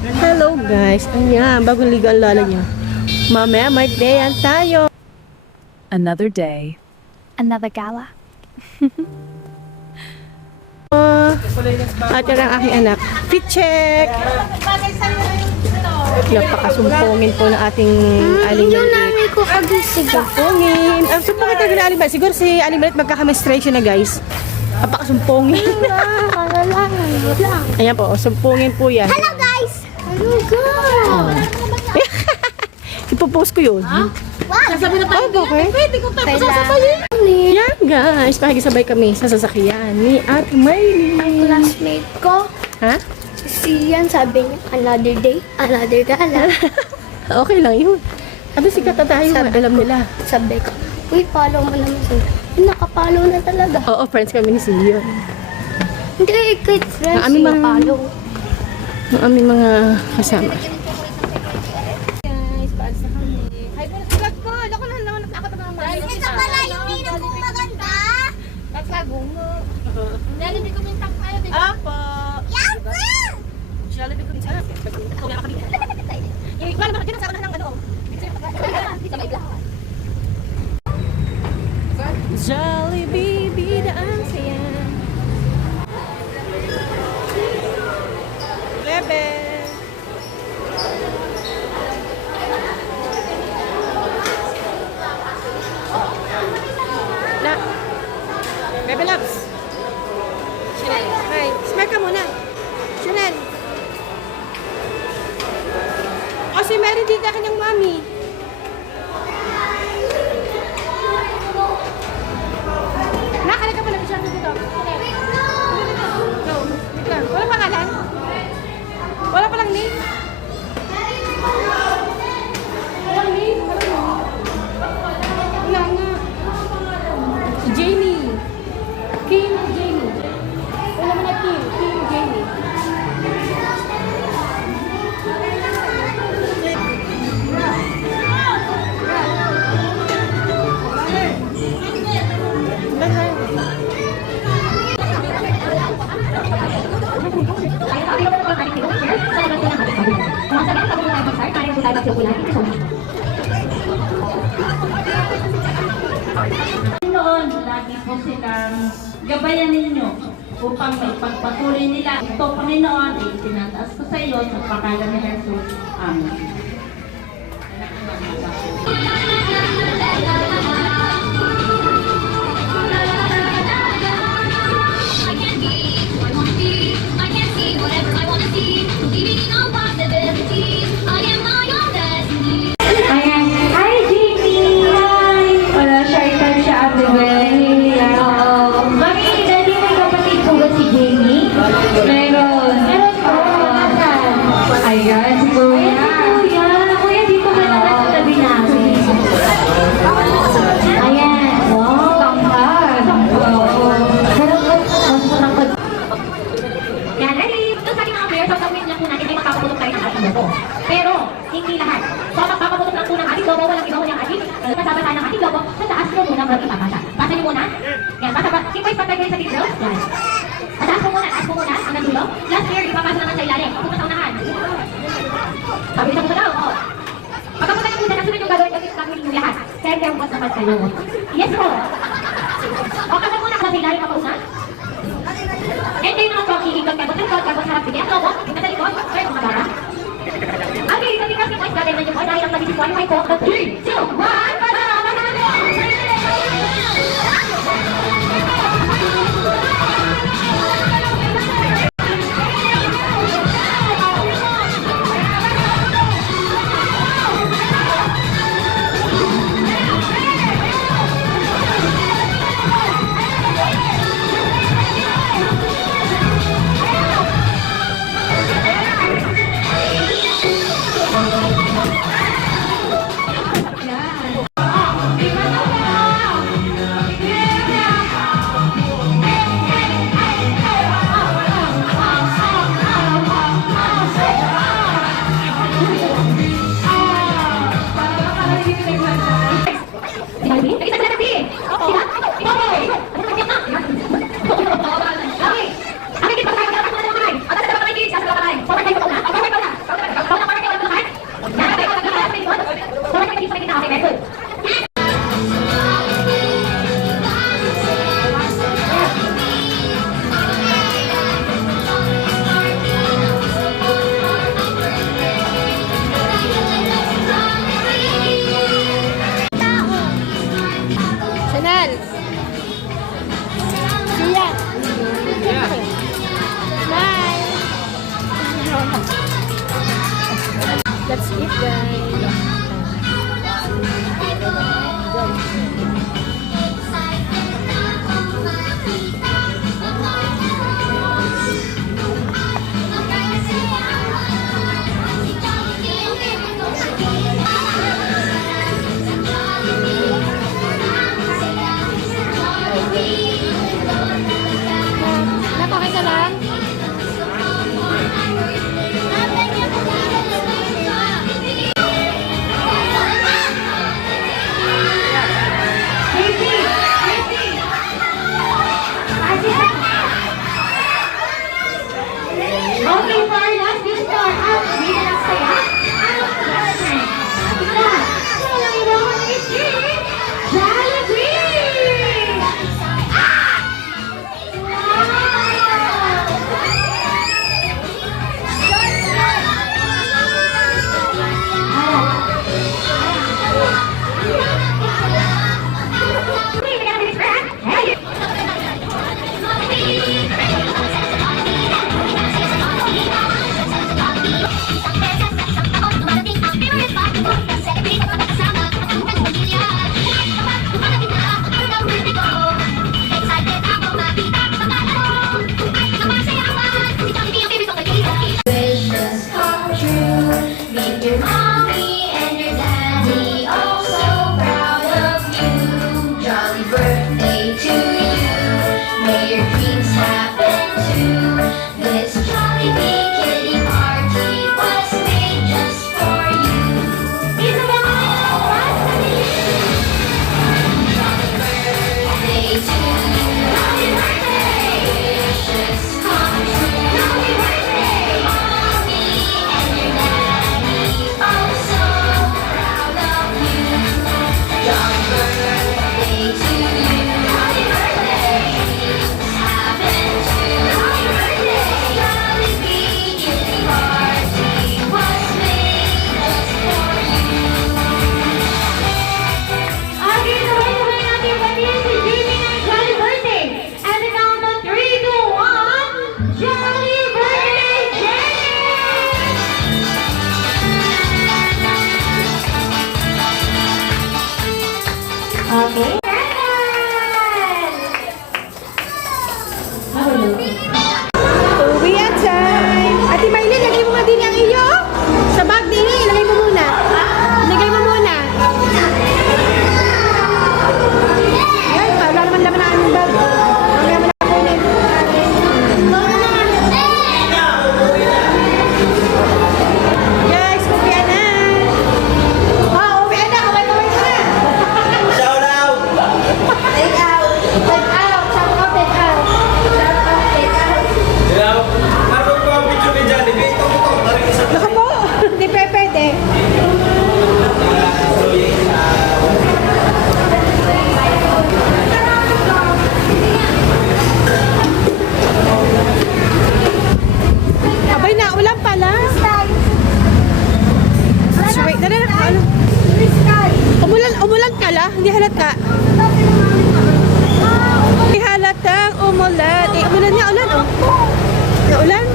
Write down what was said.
Hello guys. Ayan, bagong liga ang lala niya. Mamaya magdayan tayo. Another day. Another gala. At yan ang aking anak. Fit check! Napakasumpongin po ng ating aling maliit. ko kagisig. Sumpongin. Sumpongin tayo na aling maliit. Siguro si aling maliit magkaka-menstruation na guys. Napakasumpongin. Ayan po, sumpongin po yan. Hello guys! Hello guys! Ipopost ko yun. Sasabi na tayo. Okay. Pwede ko tayo sasabayin. Yan guys, pakikisabay kami sa sasakyan ni Ate Maylin. Classmate ko, Ha? si Ian, sabi niya, another day, another gala. Okay lang yun. Ano si Kata tayo, alam nila. Sabi ko, uy, follow mo naman siya. Nakapollow na talaga. Oo, friends kami ni Sion. Hindi, kahit friends Ang aming siya mga- follow. Ang aming mga kasama. Guys, paalis na kami. Hi, po, vlog ko. Loko na naman. Nakakata na naman. Ito pala yung ninong kong maganda. Nagsago mo. Jollibee kumintang tayo. Apo. Yapa! Jollibee kumintang. Kung kami. Yung ikwan naman. Kinasama na ng ano. Dito may black. Jollibee, bida ang saya. Bebe. Na. Bebe loves. Chanel. Hi. Smell ka muna. Chanel. O si Mary dito kanyang mami. Nakakalik ka pala siya dito. Go. Wait lang. Wala pangalan? Wala palang name? Walang name? Wala nga. Si Jamie. Kim Jamie. Wala mo na Kim. Kim Jamie. Noon, lagi po silang gabayan ninyo upang maipagpatuloy nila. Ito, Panginoon, ay tinataas ko sa iyo sa pangalan ni Jesus. Amen. I can be who I wanna be. I can see whatever I wanna see. Believing in all possibilities. I am my own destiny. Ayan. Hi, Jamie! Hi! Wala, shy time siya, Ate Bel. Mami, daddy, may kapatid po ba si Jamie? Meron. Meron po. Nasaan? Ayan, si Kuya. Kuya. Kuya, dito ka naman sa tabi namin. Ayan. Wow, tangkad. Oo. Pero, Yan, ready? Doon sa ating mga players, ang gawin lang po natin ay magpapatulog tayo ng ating lobo. Pero, hindi lahat. So, magpapatulog lang po ng ating lobo, walang iba yung ating kasabata ng ating lobo, sa taas ko muna mag-ipapasa. Pasa niyo muna. Yan, pasa ba? Sikoy, patay kayo sa dito. Yan. Taas ko muna, hanggang dulo. Last year, ipapasa naman sa ilalim. Papunta sa unahan. Sabi sa daw, oh. Pagkapunta niyo muna, nasunod yung gagawin yung lahat. Center was naman kayo. Yes po. O, kasi muna, sa ilalim mapauna. And then mga talking, ikot kabot sa likod, kabot sa harap bigyan. Lobo, ikot sa likod, kaya mga bara. Okay, ito tingkas yung voice natin na yung voice. Dahil ang nabisip ko, ay ko. 3, 2, 1, para! Let's eat, guys. Napakay ka lang? Okay, for our last visitor, hindi na lang saya. Wishes come true. Make your mommy and your daddy all so proud of you. Jolly birthday to you. May your dreams happen too. This jolly bee kitty party was made just for you. Jolly birthday to you. Wishes come true. Mommy and your daddy are so proud of you. Jolly birthday to you. Jolly birthday. Dreams happen too. Jolly birthday. Jolly bee kitty party was made just for you. Okay, sabay-sabay natin batiin si Jimmy ng Jolly Birthday. At the count of 3, 2, 1, Jolly Birthday, Jenny! Okay. Uwi at time! Ate Maylin, lagay mo nga din ang iyo. Sa bag din eh, ilagay mo muna. Ilagay mo muna. Yan, wala naman laman ang aming bag. Mamaya mo na kunin. Guys, uwian na. Oh, uwian na. Kaway-kaway ka na. Shout out! Take out. Take out. Shout out, take out. Shout out, take out. Yeah, ano po ang picture ni Jollibee? Ito, tarik isa. Naku po, hindi pwede. Abay na, ulan pala. Wait, dali na, ano? Umulan ka la? Hindi halata. Hindi halatang umulan. Eh, umulan nga, ulan, oh. Naulan?